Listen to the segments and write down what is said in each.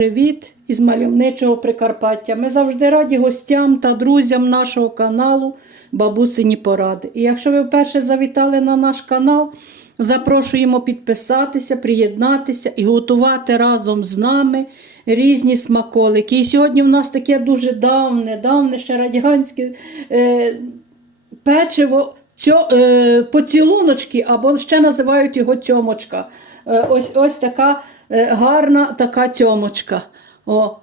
Привіт із мальовничого Прикарпаття. Ми завжди раді гостям та друзям нашого каналу Бабусині Поради. І якщо ви вперше завітали на наш канал, запрошуємо підписатися, приєднатися і готувати разом з нами різні смаколики. І сьогодні в нас таке дуже давне, давне ще радянське е, печиво. Цьо, е, поцілуночки, або ще називають його тьомочка. Е, ось ось така гарна така тьомочка. О,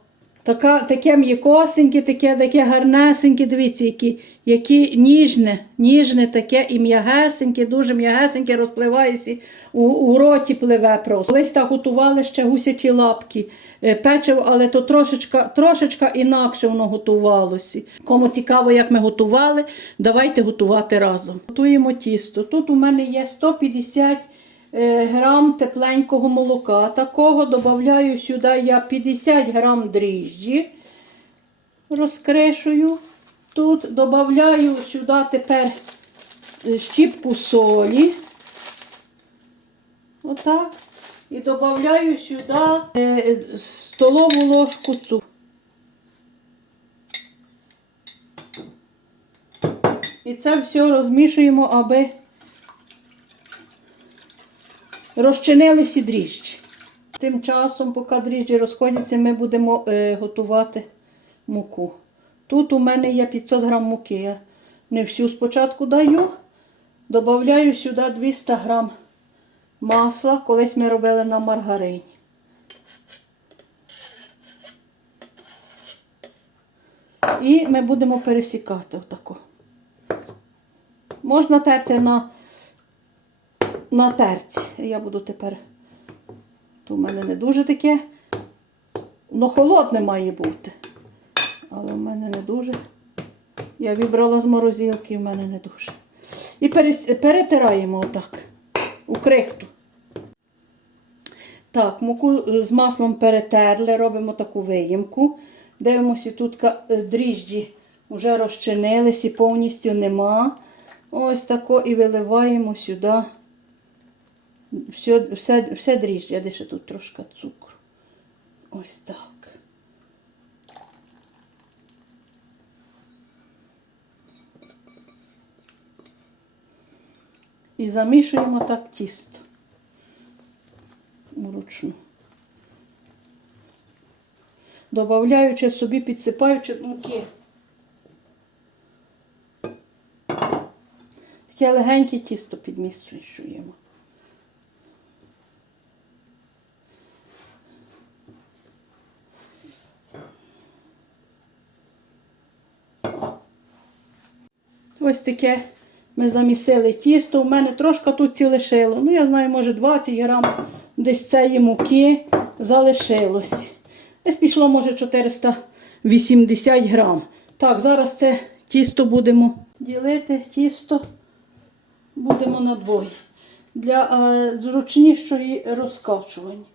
така, таке м'якосеньке, таке, таке гарнесеньке, дивіться, які, які ніжне, ніжне таке і м'ягесеньке, дуже м'ягесеньке, розпливається, у, у роті пливе просто. Колись так готували ще гусячі лапки, е, печиво, але то трошечка, трошечка інакше воно готувалося. Кому цікаво, як ми готували, давайте готувати разом. Готуємо тісто. Тут у мене є 150 е, грам тепленького молока. Такого додаю сюди я 50 грам дріжджі. Розкришую. Тут додаю сюди тепер е, щіпку солі. Отак. І додаю сюди е, столову ложку цукру. І це все розмішуємо, аби розчинилися дріжджі. Тим часом, поки дріжджі розходяться, ми будемо е, готувати муку. Тут у мене є 500 грам муки. Я не всю спочатку даю. Добавляю сюди 200 грам масла, колись ми робили на маргарині. І ми будемо пересікати отако. Можна терти на, на терці. Я буду тепер. То в мене не дуже таке. Ну, холодне має бути. Але в мене не дуже. Я вибрала з морозилки, в мене не дуже. І перетираємо отак. У крихту. Так, муку з маслом перетерли, робимо таку виїмку. Дивимося, тут е, дріжджі вже розчинились і повністю нема. Ось тако і виливаємо сюди все, все, все дріжджі, а де тут трошки цукру. Ось так. І замішуємо так тісто вручну. Добавляючи собі, підсипаючи муки. Таке легеньке тісто підмішуємо. Ось таке ми замісили тісто. У мене трошки тут ці. Ну, я знаю, може 20 грам десь цієї муки залишилось. Десь пішло, може, 480 грам. Так, зараз це тісто будемо ділити, тісто будемо на двоє. Для е, зручнішої розкачування.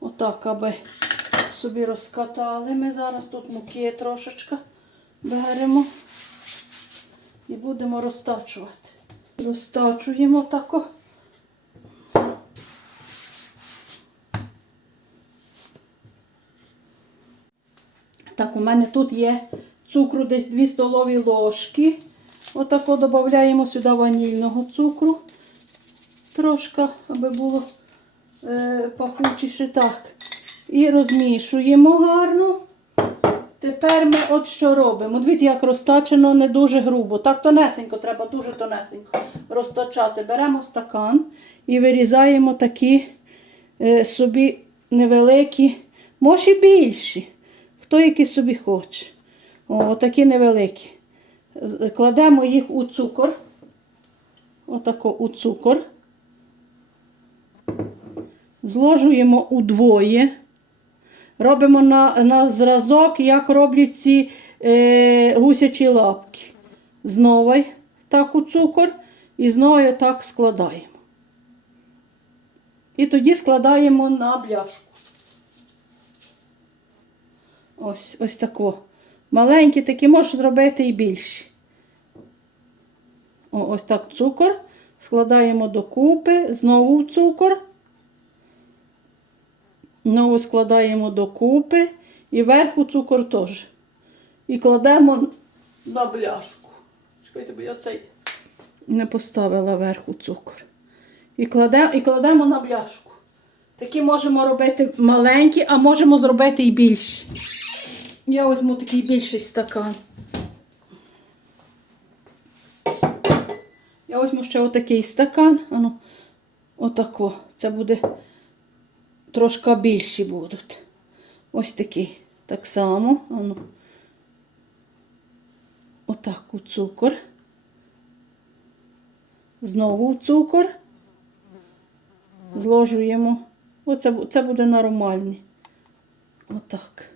Отак, аби собі розкатали. Ми зараз тут муки трошечки беремо і будемо розтачувати. Розтачуємо тако. Так, у мене тут є цукру десь 2 столові ложки. Отако додаємо сюди ванільного цукру. Трошки, аби було е, пахучіше. Так. І розмішуємо гарно. Тепер ми от що робимо. Дивіться, як розтачено не дуже грубо. Так тонесенько, треба дуже тонесенько розтачати. Беремо стакан і вирізаємо такі е, собі невеликі, може і більші. Хто які собі хоче. О, такі невеликі. Кладемо їх у цукор. Отако у цукор. Зложуємо удвоє. Робимо на, на зразок, як роблять ці е, гусячі лапки. Знову так у цукор і знову так складаємо. І тоді складаємо на бляшку. Ось ось тако. Маленькі такі, можеш зробити і більші. О, ось так цукор. Складаємо докупи, знову цукор. Знову складаємо докупи і верху цукор теж. І кладемо на бляшку. Чекайте, бо я цей не поставила верху цукор. І кладемо, і кладемо на бляшку. Такі можемо робити маленькі, а можемо зробити і більші. Я візьму такий більший стакан. Я візьму ще отакий стакан. Ану, отако. Це буде трошки більші будуть. Ось такий. Так само. Ану. Отак у цукор. Знову цукор. Зложуємо. Оце, це буде нормальний. Отак.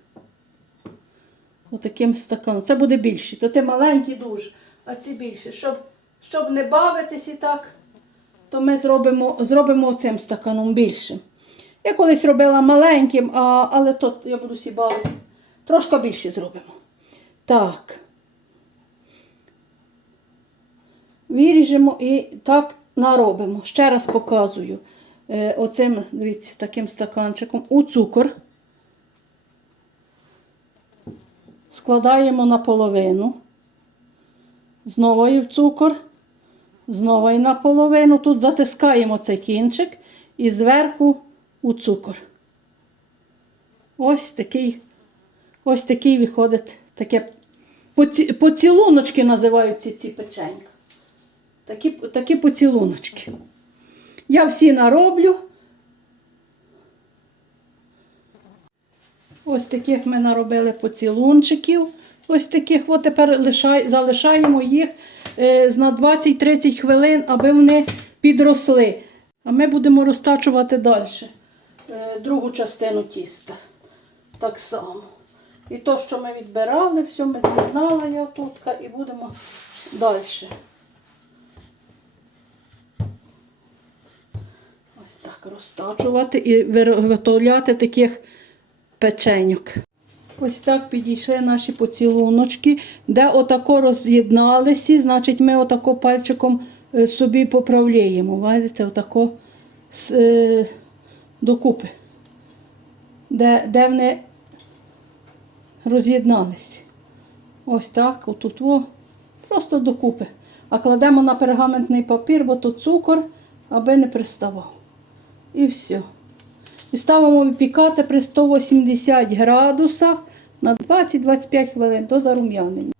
Отаким стаканом. Це буде більше. То ти маленький дуже, а ці більше. Щоб, щоб не бавитись і так, то ми зробимо, зробимо цим стаканом більшим. Я колись робила маленьким, а, але то я буду сі бавити. Трошки більше зробимо. Так. Виріжемо і так наробимо. Ще раз показую. Е, оцим, дивіться, таким стаканчиком у цукор. Складаємо наполовину. Знову і в цукор. Знову і наполовину. Тут затискаємо цей кінчик і зверху у цукор. Ось такий, ось такий виходить таке. поці- Поцілуночки називаються ці печенька. Такі, такі поцілуночки. Я всі нароблю. Ось таких ми наробили поцілунчиків. Ось таких, от тепер лишай, залишаємо їх е, на 20-30 хвилин, аби вони підросли. А ми будемо розтачувати далі другу частину тіста. Так само. І то, що ми відбирали, все ми з'єднала я тут і будемо далі. Ось так розтачувати і виготовляти таких печеньок. Ось так підійшли наші поцілуночки, де отако роз'єдналися, значить ми отако пальчиком е, собі поправляємо. Бачите, отако е, докупи, де, де вони роз'єдналися. Ось так, отут во, просто докупи. А кладемо на пергаментний папір, бо то цукор, аби не приставав. І все. І ставимо випікати при 180 градусах на 20-25 хвилин до зарум'янення.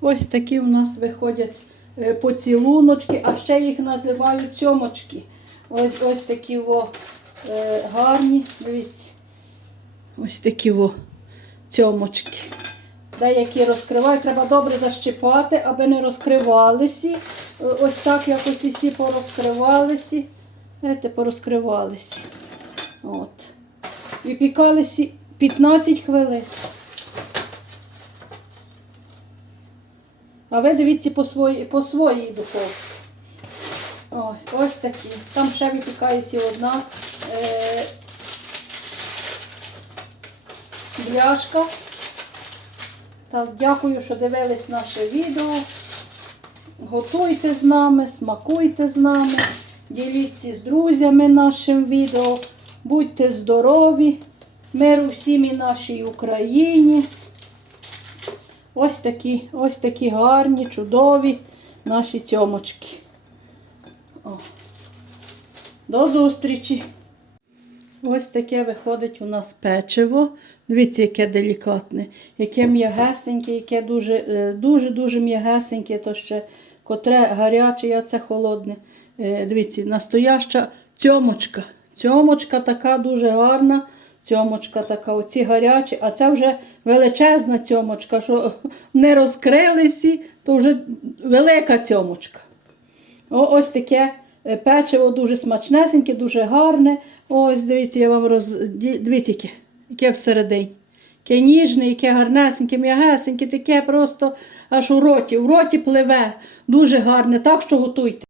Ось такі у нас виходять е, поцілуночки, а ще їх називають цьомочки. Ось ось такі е, гарні, дивіться. Ось такі во цьомочки. Деякі розкривають, треба добре защипати, аби не розкривалися. Е, Ось так якось усі порозкривалися. Знаєте, порозкривалися. От. І пікалися 15 хвилин. А ви дивіться по своїй, по своїй духовці. Ось, ось такі. Там ще випікається одна е, бляшка. Так, дякую, що дивились наше відео. Готуйте з нами, смакуйте з нами, діліться з друзями нашим відео. Будьте здорові, миру всім і нашій Україні. Ось такі, ось такі гарні, чудові наші тьомочки. О. До зустрічі! Ось таке виходить у нас печиво. Дивіться, яке делікатне, яке м'ягесеньке, яке дуже е, м'ягесеньке, то ще котре гаряче, а це холодне. Е, Дивіться, настояща цьомочка. Цьомочка така дуже гарна. Цьомочка така, оці гарячі, а це вже величезна цьомочка, що не розкрилися, то вже велика цьомочка. О, ось таке е, печиво дуже смачнесеньке, дуже гарне. Ось, дивіться, я вам роз... Дивіться, яке, яке всередині. Яке ніжне, яке гарнесеньке, м'ягесеньке, таке просто аж у роті. У роті пливе. Дуже гарне, так що готуйте.